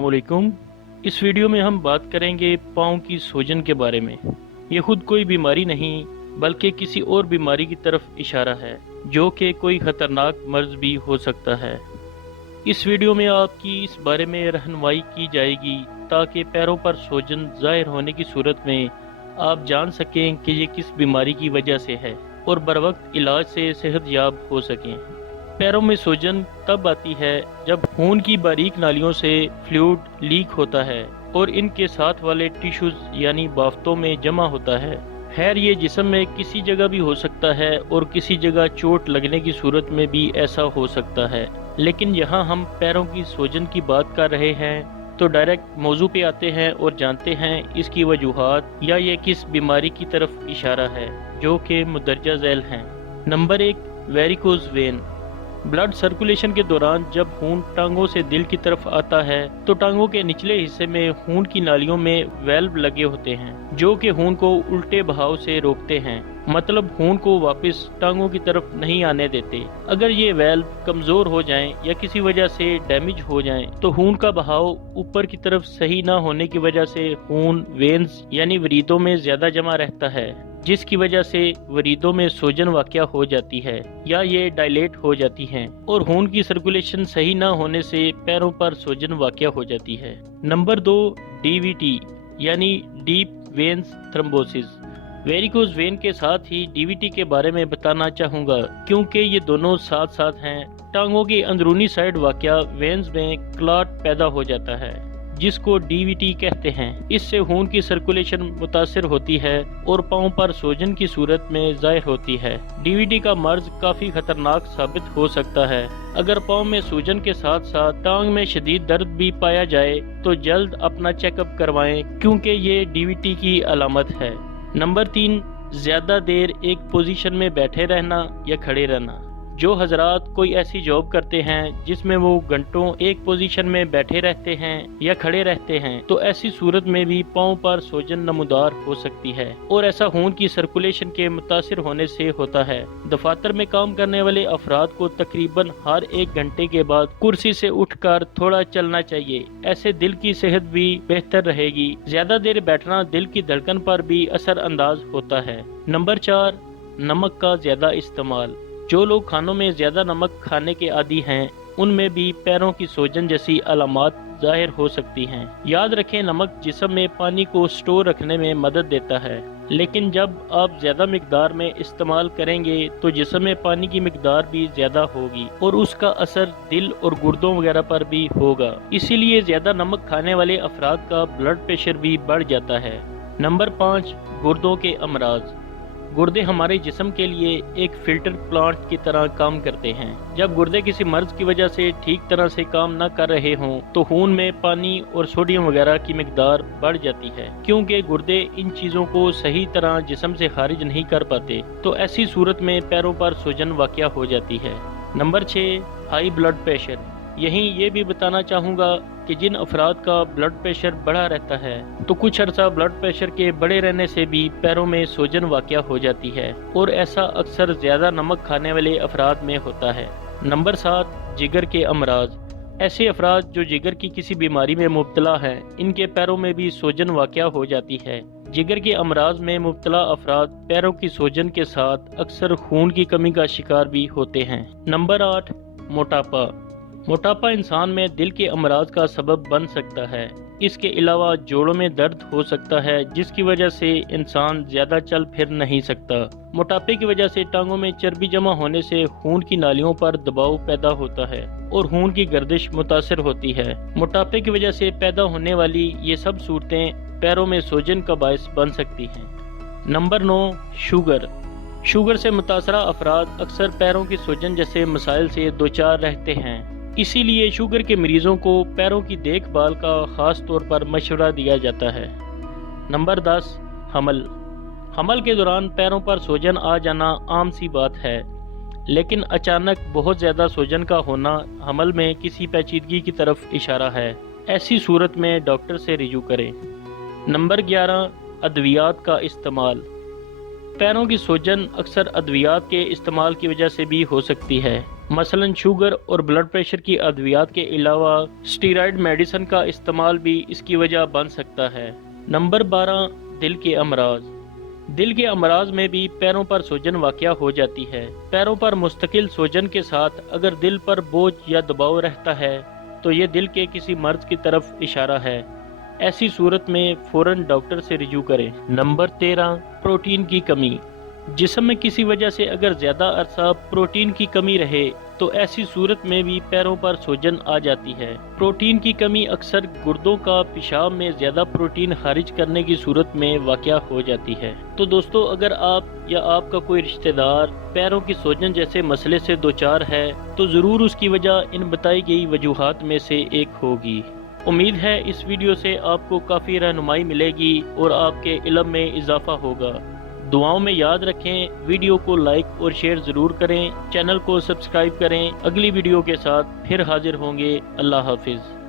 अस्सलाम वालेकुम। इस वीडियो में हम बात करेंगे पाँव की सूजन के बारे में। ये खुद कोई बीमारी नहीं बल्कि किसी और बीमारी की तरफ इशारा है जो कि कोई ख़तरनाक मर्ज भी हो सकता है। इस वीडियो में आपकी इस बारे में रहनुमाई की जाएगी ताकि पैरों पर सूजन ज़ाहिर होने की सूरत में आप जान सकें कि ये किस बीमारी की वजह से है और बरवक्त इलाज से सेहतयाब हो सकें। पैरों में सूजन तब आती है जब खून की बारीक नालियों से फ्लूइड लीक होता है और इनके साथ वाले टिश्यूज यानी बाफ्तों में जमा होता है। खैर ये जिस्म में किसी जगह भी हो सकता है और किसी जगह चोट लगने की सूरत में भी ऐसा हो सकता है, लेकिन यहाँ हम पैरों की सूजन की बात कर रहे हैं तो डायरेक्ट मौजू पे आते हैं और जानते हैं इसकी वजूहात या ये किस बीमारी की तरफ इशारा है जो कि मुंदरजा झैल हैं। Number 1, varicose vein. Blood circulation के दौरान जब खून टांगों से दिल की तरफ आता है तो टांगों के निचले हिस्से में खून की नालियों में वेल्व लगे होते हैं जो कि खून को उल्टे बहाव से रोकते हैं, मतलब खून को वापस टांगों की तरफ नहीं आने देते। अगर ये वेल्व कमजोर हो जाएं या किसी वजह से डैमेज हो जाएं तो खून का बहाव ऊपर की तरफ सही ना होने की वजह से खून वेन्स यानी वरीदों में ज्यादा जमा रहता है, जिसकी वजह से वरीदों में सूजन वाक़या हो जाती है या ये डायलेट हो जाती हैं और खून की सर्कुलेशन सही ना होने से पैरों पर सूजन वाक़या हो जाती है। नंबर 2, डीवीटी यानी deep veins thrombosis. Varicose vein के साथ ही डीवीटी के बारे में बताना चाहूँगा क्योंकि ये दोनों साथ साथ हैं। टांगों की अंदरूनी साइड वाक़या वेन्स में क्लॉट पैदा हो जाता है जिसको डीवीटी कहते हैं। इससे खून की सर्कुलेशन मुतासिर होती है और पाँव पर सूजन की सूरत में ज़ाहिर होती है। डीवीटी का मर्ज काफ़ी खतरनाक साबित हो सकता है। अगर पाँव में सूजन के साथ साथ टांग में शदीद दर्द भी पाया जाए तो जल्द अपना चेकअप करवाएं क्योंकि ये डीवीटी की अलामत है। नंबर 3, ज़्यादा देर एक पोजीशन में बैठे रहना या खड़े रहना। जो हजरात कोई ऐसी जॉब करते हैं जिसमें वो घंटों एक पोजीशन में बैठे रहते हैं या खड़े रहते हैं तो ऐसी सूरत में भी पाँव पर सूजन नमूदार हो सकती है और ऐसा खून की सर्कुलेशन के मुतासिर होने से होता है। दफातर में काम करने वाले अफराद को तकरीबन हर 1 घंटे के बाद कुर्सी से उठकर थोड़ा चलना चाहिए, ऐसे दिल की सेहत भी बेहतर रहेगी। ज्यादा देर बैठना दिल की धड़कन पर भी असर अंदाज होता है। नंबर 4, नमक का ज्यादा इस्तेमाल। जो लोग खानों में ज्यादा नमक खाने के आदी हैं उनमें भी पैरों की सूजन जैसी अलामत जाहिर हो सकती हैं। याद रखें नमक जिस्म में पानी को स्टोर रखने में मदद देता है, लेकिन जब आप ज्यादा मिकदार में इस्तेमाल करेंगे तो जिस्म में पानी की मिकदार भी ज्यादा होगी और उसका असर दिल और गुर्दों वगैरह पर भी होगा। इसीलिए ज्यादा नमक खाने वाले अफराद का ब्लड प्रेशर भी बढ़ जाता है। नंबर 5, गुर्दों के अमराज। गुर्दे हमारे जिस्म के लिए एक फिल्टर प्लांट की तरह काम करते हैं। जब गुर्दे किसी मर्ज की वजह से ठीक तरह से काम न कर रहे हों तो खून में पानी और सोडियम वगैरह की मिकदार बढ़ जाती है क्योंकि गुर्दे इन चीज़ों को सही तरह जिस्म से खारिज नहीं कर पाते, तो ऐसी सूरत में पैरों पर सूजन वाक़या हो जाती है। Number 6, high blood pressure. यहीं ये भी बताना चाहूँगा कि जिन अफराद का ब्लड प्रेशर बढ़ा रहता है तो कुछ अर्सा ब्लड प्रेशर के बढ़े रहने से भी पैरों में सूजन वाक़या हो जाती है और ऐसा अक्सर ज़्यादा नमक खाने वाले अफराद में होता है। नंबर 7, जिगर के अमराज। ऐसे अफराद जो जिगर की किसी बीमारी में मुब्तला हैं इनके पैरों में भी सूजन वाक़या हो जाती है। जिगर के अमराज में मुब्तला अफराद पैरों की सूजन के साथ अक्सर खून की कमी का शिकार भी होते हैं। नंबर 8, मोटापा। मोटापा इंसान में दिल के अमराज का सबब बन सकता है। इसके अलावा जोड़ों में दर्द हो सकता है जिसकी वजह से इंसान ज्यादा चल फिर नहीं सकता। मोटापे की वजह से टांगों में चर्बी जमा होने से खून की नालियों पर दबाव पैदा होता है और खून की गर्दिश मुतासिर होती है। मोटापे की वजह से पैदा होने वाली ये सब सूरतें पैरों में सूजन का बायस बन सकती हैं। Number 9, sugar. शुगर से मुतासरा अफराद अक्सर पैरों की सूजन जैसे मसाइल से दोचार रहते हैं, इसीलिए शुगर के मरीजों को पैरों की देखभाल का खास तौर पर मशवरा दिया जाता है। नंबर 10, हमल। हमल के दौरान पैरों पर सूजन आ जाना आम सी बात है, लेकिन अचानक बहुत ज़्यादा सूजन का होना हमल में किसी पेचीदगी की तरफ इशारा है। ऐसी सूरत में डॉक्टर से रिजू करें। नंबर 11, अद्वियात का इस्तेमाल। पैरों की सूजन अक्सर अद्वियात के इस्तेमाल की वजह से भी हो सकती है। मसलन शुगर और ब्लड प्रेशर की अद्वियात के अलावा स्टीरॉयड मेडिसिन का इस्तेमाल भी इसकी वजह बन सकता है। नंबर 12, दिल के अमराज। दिल के अमराज में भी पैरों पर सूजन वाक़या हो जाती है। पैरों पर मुस्तकिल सूजन के साथ अगर दिल पर बोझ या दबाव रहता है तो ये दिल के किसी मर्ज की तरफ इशारा है। ऐसी सूरत में फौरन डॉक्टर से रिजू करें। नंबर 13, प्रोटीन की कमी। जिस्म में किसी वजह से अगर ज़्यादा अरसा प्रोटीन की कमी रहे तो ऐसी सूरत में भी पैरों पर सूजन आ जाती है। प्रोटीन की कमी अक्सर गुर्दों का पेशाब में ज़्यादा प्रोटीन खारिज करने की सूरत में वाक़या हो जाती है। तो दोस्तों, अगर आप या आपका कोई रिश्तेदार पैरों की सूजन जैसे मसले से दोचार है तो ज़रूर उसकी वजह इन बताई गई वजूहात में से एक होगी। उम्मीद है इस वीडियो से आपको काफ़ी रहनुमाई मिलेगी और आपके इल्म में इजाफा होगा। दुआओं में याद रखें, वीडियो को लाइक और शेयर ज़रूर करें, चैनल को सब्सक्राइब करें। अगली वीडियो के साथ फिर हाजिर होंगे। अल्लाह हाफिज़।